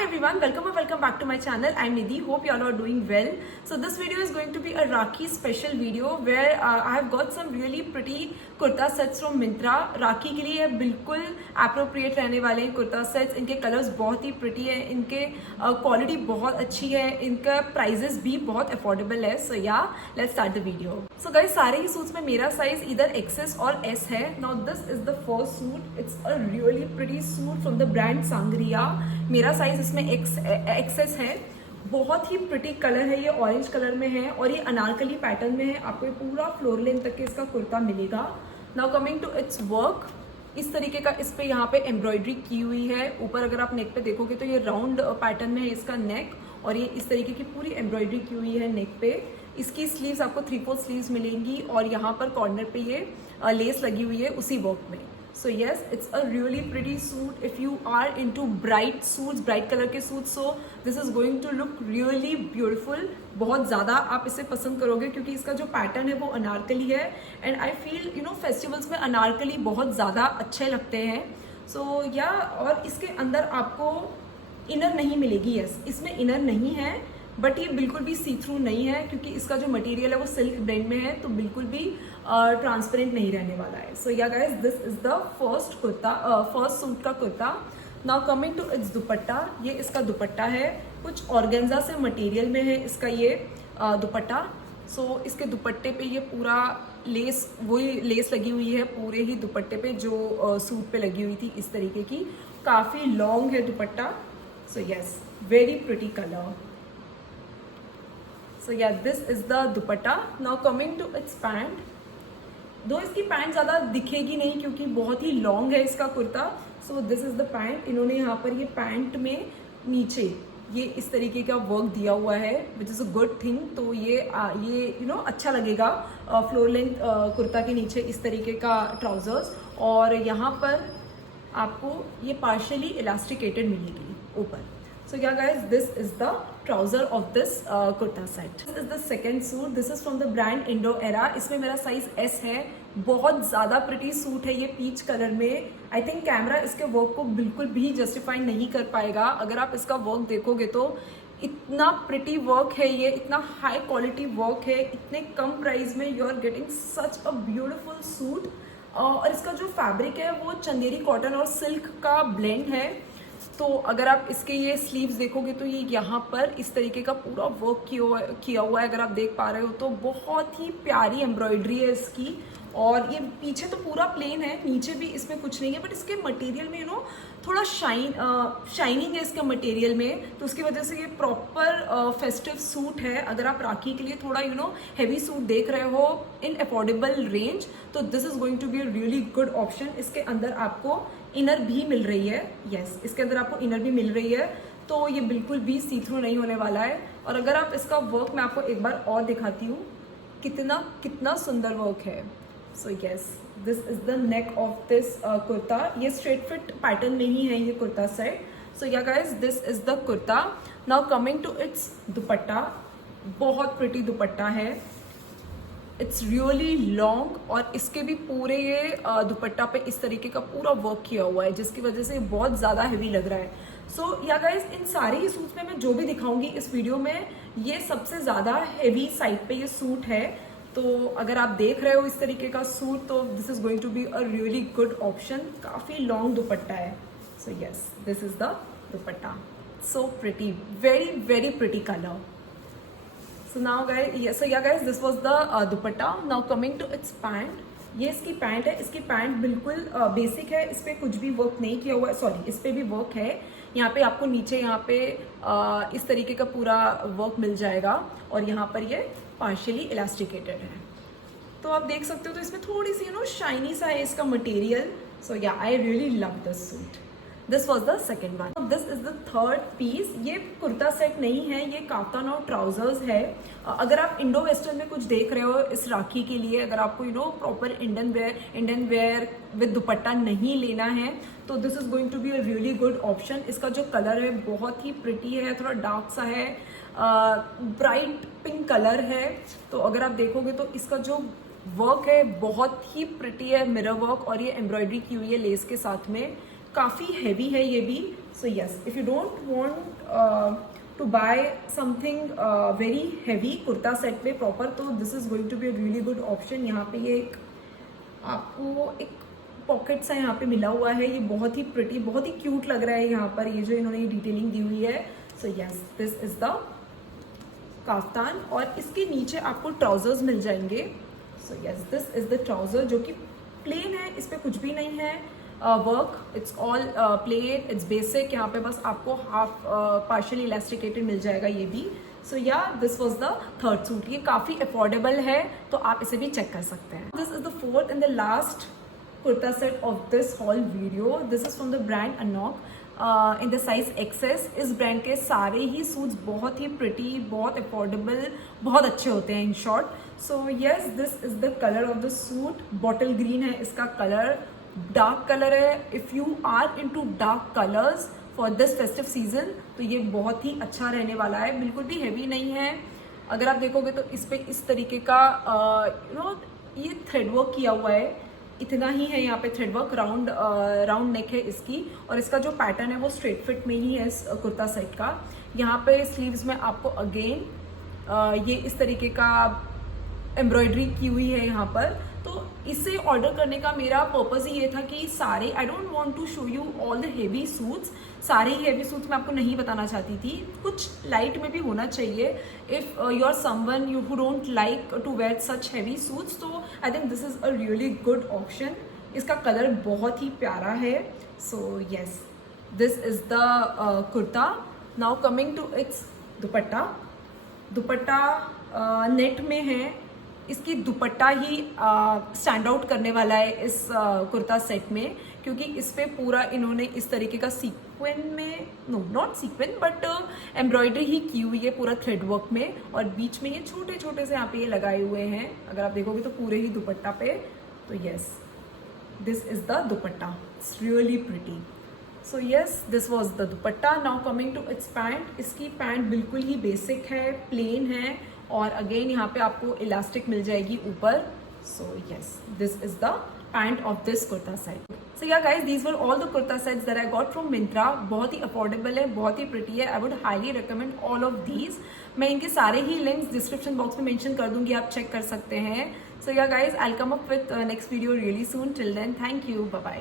Hi everyone, welcome back to my channel. I'm Nidhi. Hope you all are doing well. So this video is going to be a Rakhi special video where I have got some really pretty kurta sets from Myntra. राखी के लिए बिल्कुल appropriate रहने वाले हैं kurta sets. इनके colours बहुत ही pretty है, इनके क्वालिटी बहुत अच्छी है, इनका प्राइजेस भी बहुत अफोर्डेबल है. So yeah, let's start the video. So guys, सारे ही सूट्स में मेरा साइज इधर XS और S है. Now this is the first suit. It's a really pretty suit from the brand Sangria. मेरा साइज इसमें XS है. बहुत ही प्रिटी कलर है, ये ऑरेंज कलर में है और ये अनारकली पैटर्न में है. आपको ये पूरा फ्लोर लेंथ तक के इसका कुर्ता मिलेगा. Now coming to its work, इस तरीके का इस पे यहाँ पे एम्ब्रॉयडरी की हुई है. ऊपर अगर आप नेक पे देखोगे तो ये राउंड पैटर्न में है इसका नेक और ये इस तरीके की पूरी एम्ब्रॉयडरी की हुई है नेक पे. इसकी स्लीव्स आपको 3/4 स्लीव्स मिलेंगी और यहाँ पर कॉर्नर पे ये लेस लगी हुई है उसी वर्क में. So yes, it's a really pretty suit. If you are into bright suits, bright color के suits, so this is going to look really beautiful. बहुत ज़्यादा आप इसे पसंद करोगे क्योंकि इसका जो पैटर्न है वो अनारकली है and I feel फेस्टिवल्स में अनारकली बहुत ज़्यादा अच्छे लगते हैं. So और इसके अंदर आपको इनर नहीं मिलेगी. यस, इसमें इनर नहीं है बट ये बिल्कुल भी सी थ्रू नहीं है क्योंकि इसका जो मटेरियल है वो सिल्क ब्लेंड में है, तो बिल्कुल भी ट्रांसपेरेंट नहीं रहने वाला है. So yeah guys, this is the first suit का kurta. Now coming to its dupatta. ये इसका दुपट्टा है, कुछ ऑर्गेन्जा से मटेरियल में है इसका ये दुपट्टा. सो इसके दुपट्टे पे ये पूरा वही लेस लगी हुई है पूरे ही दुपट्टे पे जो सूट पे लगी हुई थी इस तरीके की. काफ़ी लॉन्ग है दुपट्टा. So yes, very pretty colour. So yeah, this is the dupatta. Now coming to its pant. दो इसकी पैंट ज़्यादा दिखेगी नहीं क्योंकि बहुत ही लॉन्ग है इसका kurta. So this is the pant. इन्होंने यहाँ पर ये पैंट में नीचे ये इस तरीके का वर्क दिया हुआ है which is a good thing. तो ये अच्छा लगेगा फ्लोर लेंथ कुर्ता के नीचे इस तरीके का ट्राउजर्स. और यहाँ पर आपको ये पार्शियली इलास्टिकेटेड मिलेगी ऊपर. So yeah guys, this is the trouser of this kurta set. This is the second suit. This is from the brand Indo Era. इसमें मेरा साइज S है. बहुत ज़्यादा प्रिटी सूट है ये पीच कलर में. आई थिंक कैमरा इसके work को बिल्कुल भी जस्टिफाई नहीं कर पाएगा. अगर आप इसका वर्क देखोगे तो इतना प्रिटी वर्क है ये, इतना हाई क्वालिटी वर्क है, इतने कम प्राइस में you are getting such a beautiful suit. और इसका जो फैब्रिक है वो चंदेरी कॉटन और सिल्क का ब्लेंड है. तो अगर आप इसके ये स्लीव्स देखोगे तो ये यहाँ पर इस तरीके का पूरा वर्क किया हुआ है. अगर आप देख पा रहे हो तो बहुत ही प्यारी एम्ब्रॉयडरी है इसकी. और ये पीछे तो पूरा प्लेन है, नीचे भी इसमें कुछ नहीं है बट इसके मटेरियल में थोड़ा शाइनिंग है इसके मटेरियल में. तो उसकी वजह से ये प्रॉपर फेस्टिव सूट है. अगर आप राखी के लिए थोड़ा हैवी सूट देख रहे हो इन अफोर्डेबल रेंज तो this is going to be a really good option. इसके अंदर आपको इनर भी मिल रही है. यस, इसके अंदर आपको इनर भी मिल रही है तो ये बिल्कुल भी सी थ्रू नहीं होने वाला है. और अगर आप इसका वर्क मैं आपको एक बार और दिखाती हूँ कितना सुंदर वर्क है. So yes, this is the neck of this kurta. ये स्ट्रेट फिट पैटर्न में ही है ये kurta set. So yeah guys, this is the kurta. Now coming to its dupatta. बहुत प्रिटी दुपट्टा है. इट्स रियली लॉन्ग और इसके भी पूरे ये दुपट्टा पे इस तरीके का पूरा वर्क किया हुआ है जिसकी वजह से बहुत ज़्यादा हेवी लग रहा है. सो या गाइस, इन सारे ही सूट्स में मैं जो भी दिखाऊंगी इस वीडियो में ये सबसे ज़्यादा हेवी साइड पे ये सूट है. तो अगर आप देख रहे हो इस तरीके का सूट तो this is going to be a really good option. काफ़ी लॉन्ग दुपट्टा है. So yes, this is the dupatta. So pretty, very very pretty colour. So now guys, this was the dupatta. Now coming to its pant. ये इसकी pant है. इसकी pant बिल्कुल basic है, इस पर कुछ भी वर्क नहीं किया हुआ है. सॉरी, इस पर भी वर्क है. यहाँ पे आपको नीचे यहाँ पे इस तरीके का पूरा वर्क मिल जाएगा और यहाँ पर ये पार्शियली इलास्टिकेटेड है. तो आप देख सकते हो तो इसमें थोड़ी सी शाइनी सा है इसका material. So yeah, I really love this suit. This was the second one. This is the third piece. ये कुर्ता सेट नहीं है, ये काफ्तान और ट्राउजर्स है. अगर आप इंडो वेस्टर्न में कुछ देख रहे हो इस राखी के लिए, अगर आपको proper Indian wear with dupatta नहीं लेना है तो this is going to be a really good option. इसका जो कलर है बहुत ही प्रिटी है, थोड़ा डार्क सा है, ब्राइट पिंक कलर है. तो अगर आप देखोगे तो इसका जो वर्क है बहुत ही प्रिटी है, मिरर वर्क, और ये एम्ब्रॉयडरी की हुई है लेस के साथ में. काफ़ी हैवी है ये भी. So yes, if you don't want to buy something very heavy kurta set में प्रॉपर, तो this is going to be a really good option. यहाँ पे ये एक आपको एक पॉकेट सा यहाँ पे मिला हुआ है. ये बहुत ही प्रिटी, बहुत ही क्यूट लग रहा है यहाँ पर, ये जो इन्होंने डिटेलिंग दी हुई है. So yes, this is the kaftan और इसके नीचे आपको ट्राउजर्स मिल जाएंगे. सो yes, this is the trouser जो कि प्लेन है, इस पर कुछ भी नहीं है work. It's all plain, it's basic. यहाँ पे बस आपको हाफ पार्शियली इलास्टिकेटेड मिल जाएगा ये भी. सो या this was the third suit. ये काफ़ी अफोर्डेबल है, तो आप इसे भी चेक कर सकते हैं. This is the fourth and the last kurta set of this haul video. This is from the brand Anok in the size XS. इस ब्रांड के सारे ही सूट्स बहुत ही प्रिटी, बहुत अफोर्डेबल, बहुत अच्छे होते हैं in short. So yes, this is the colour of the suit. Bottle green है इसका कलर, डार्क कलर है. If you are into dark colours for this festive season तो ये बहुत ही अच्छा रहने वाला है. बिल्कुल भी हैवी नहीं है. अगर आप देखोगे तो इस पर इस तरीके का ये थ्रेड वर्क किया हुआ है. इतना ही है यहाँ पे थ्रेड वर्क. राउंड नेक है इसकी और इसका जो पैटर्न है वो स्ट्रेट फिट में ही है इस कुर्ता सेट का. यहाँ पे स्लीव्स में आपको अगेन ये इस तरीके का एम्ब्रॉयडरी की हुई है यहाँ पर. तो इसे ऑर्डर करने का मेरा पर्पस ही ये था कि सारे, I don't want to show you all the heavy suits. सारे ही हेवी सूट्स मैं आपको नहीं बताना चाहती थी, कुछ लाइट में भी होना चाहिए. If you are someone you who don't like to wear such heavy suits, तो I think this is a really good option. इसका कलर बहुत ही प्यारा है. So yes, this is the kurta. Now coming to its dupatta. Dupatta net में है. इसकी दुपट्टा ही stand out करने वाला है इस कुर्ता सेट में, क्योंकि इस पे पूरा इन्होंने इस तरीके का सीक्वेंस में, no not sequence but embroidery ही की हुई है पूरा थ्रेड वर्क में. और बीच में ये छोटे छोटे से यहाँ पे ये लगाए हुए हैं. अगर आप देखोगे तो पूरे ही दुपट्टा पे. तो yes, this is the dupatta. It's really pretty. So yes, this was the dupatta. Now coming to its pant. इसकी पैंट बिल्कुल ही बेसिक है, प्लेन है और अगेन यहाँ पे आपको इलास्टिक मिल जाएगी ऊपर. So yes, this is the pant of this kurta set. So yeah guys, these were all the kurta sets that I got from Myntra. बहुत ही अफोर्डेबल है, बहुत ही प्रिटी है. I would highly recommend all of these. मैं इनके सारे ही लिंक्स डिस्क्रिप्शन बॉक्स में मेंशन कर दूंगी, आप चेक कर सकते हैं. So yeah guys, I will come up with next video really soon. Till then, thank you, bye bye.